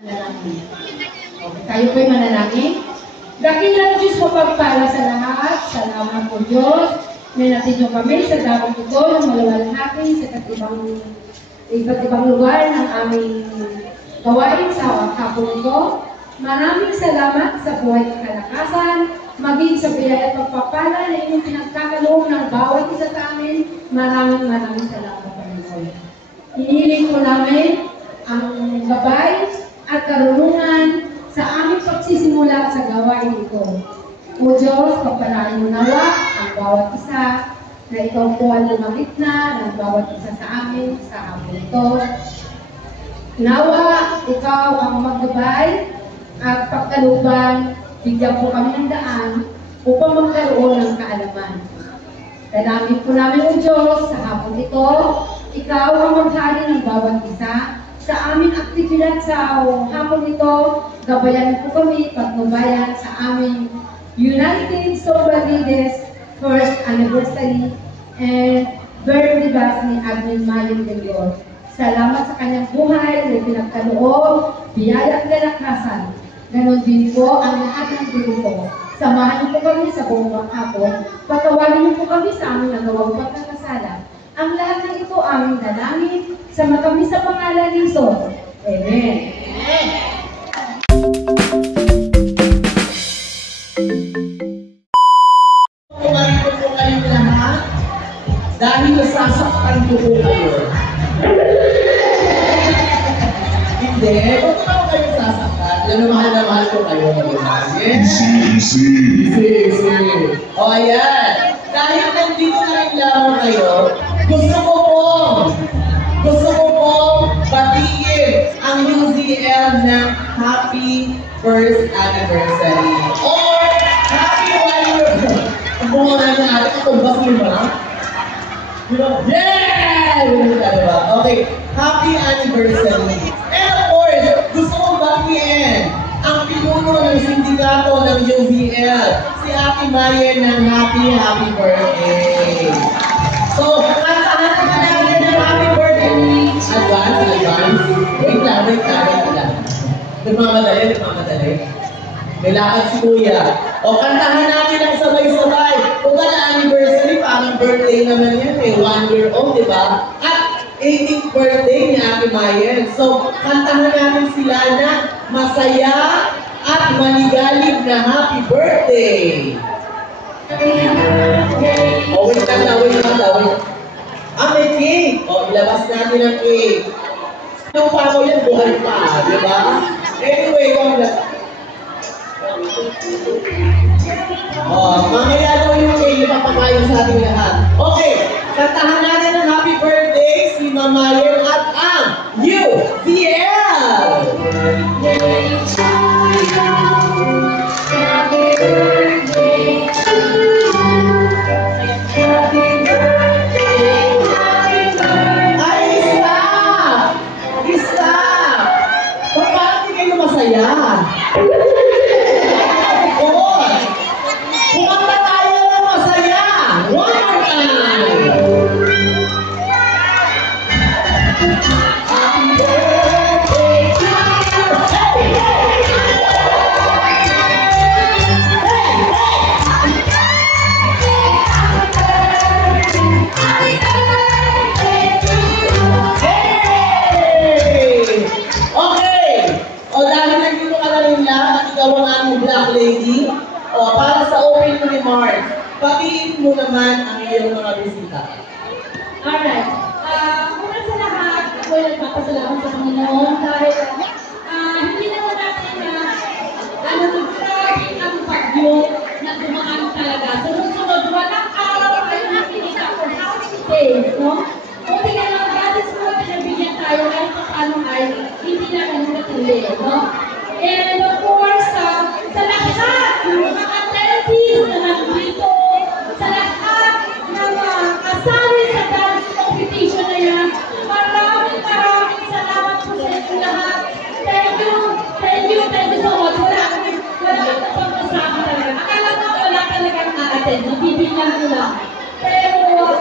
Manalangin. Okay, tayo po'y manalangin. Dakilang Diyos mo pagpala sa lahat. Salamat po Diyos. Natin nyo kami sa dapat ito ng maluwalhati sa iba't ibang lugar ng aming gawain sa hapon ito. Maraming salamat sa buhay at kalakasan, maging sa biyaya at pagpapala na inyong pinagkakaloob ng bawat isa sa amin. Maraming salamat, Panginoon. Hinihiling ko namin ang gabay at karunungan sa aming pagsisimula sa gawain ito. O Diyos, pagpalain mo nawa ang bawat isa na ikaw po ang lumagitna ng bawat isa sa amin sa hapon ito. Nawa, ikaw ang maggabay at pagkaluban, bigyan po kami ng daan upang magkaroon ng kaalaman. Dalangin po namin o Diyos sa hapon ito, ikaw ang maghari ng bawat isa sa aming aktibidad sa hapon ito. Gabayan po kami pagnubayan sa aming United Sober Leaders First Anniversary and birthday bash ni Admin Mayon de Leon. Salamat sa kanyang buhay na pinagkaloob, biyaya at kalakasan. Ganon din po ang lahat ng grupo. Samahan niyo po kami sa buong hapon. Patawarin niyo po kami sa aming nagawang pagkakasala. Ang lahat ng ito aming dalangin sa matamis sa pangalan ni Jesus. Amen. Pumarito po kayong lahat dahil nasasaktan ko po kayo. Hindi, huwag ko naman kayong sasaktan. Alam na mahal ko kayo. Easy. O ayan. Dahil nandito na rin lamang kayo, gusto ko pong batiin ang UZL ng happy first anniversary. Or happy 1 year. Ang bunga na natin, itong bas mo ba? Yeah! Okay, happy anniversary. And of course, gusto kong batiin ang pinuno ng sindikato ng UZL, si Ate Mayen ng happy birthday. So, kantahan na natin ng happy birthday. Advance. Wait lang. Nagmamadali. May lakad si Kuya. O, kantahan natin ang sabay-sabay. Kung wala anniversary, parang birthday naman yan. 1 year old, di ba? At 18th birthday ni Ate Mayen. So, kantahan natin sila na masaya at manigalig na happy birthday. O, wait lang. May cake. O, ilabas natin ang cake. Ano pa mo yan? Buhay pa, di ba? Anyway, mamaya daw yung cake, ipapakain sa ating lahat. Okay, kantahan natin ang happy birthday si Mamayen at ang UZL! Happy birthday to you. Happy birthday. Ay, stop! Paano hindi kayo masaya? Kumanta tayo na masaya! One more time! Happy birthday to you! Lady, para sa opening remarks, batiin mo naman ang iyong mga bisita. Alright. Una sa lahat, ako ay nagpapasalamat sa Panginoon dahil hindi naman natin nagsabi ang bagyo na dumaan talaga. Sunod-sunod, walang araw kayo nakikita ko happy days, no? Buti na lang, gratis mo na pinabigyan tayo kahit paano ay hindi na ganun katili, no? And of course, sa lahat ng mga attendees na nandito, sa lahat ng kasali sa dance competition na yan, maraming salamat po sa inyo lahat. Thank you so much. Wala akong pagkasabi talaga. Akala ko wala talagang a-attend. Nabibigyan ko lang. Pero,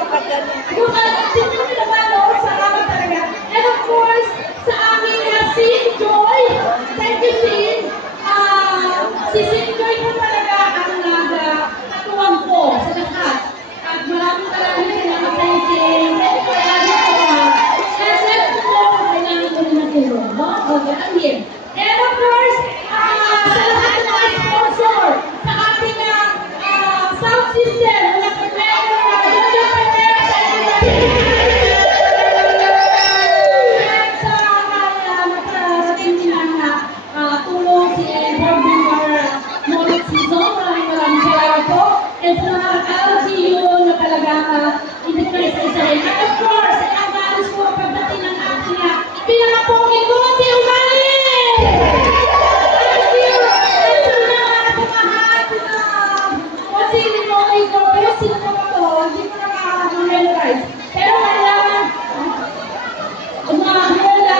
kung sino naman, salamat talaga. And of course, sa aming si Joy, dadalhin. And of course, sa lahat ng mga sponsor, sa ating sound system, mga pagkaya na Jojo Perez, at sa nakarating ng tulong si Board Member Moritz Lizon, maraming salamat po. And sa mga LGU na talagang hindi ko isa-isahin. And of course, ang nais ko pagdating ng ating pinakapongin ko, si Umali! Thank you! And sa mga kasi Linoy ko, pero sino ko ba to? Hindi ko na makaka-memorize. Pero kailangan, mga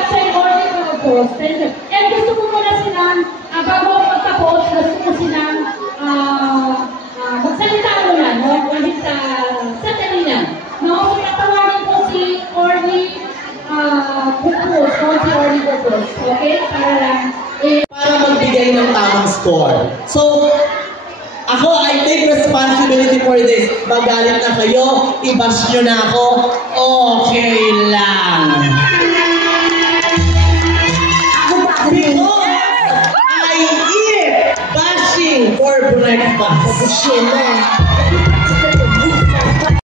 sa order ko ng post. And gusto ko muna silang, bago ako magtapos, gusto ko silang magsalita muna, no? Ulit sa kanina. No? So, natawagin ko si Orly Pupus, no? Si Orly Pupus. Okay? Para lang, Para magbigay ng tamang score. So, ako, I take responsibility for this. Magalit na kayo, i-bash nyo na ako, okay lang. Because I eat bashing for breakfast.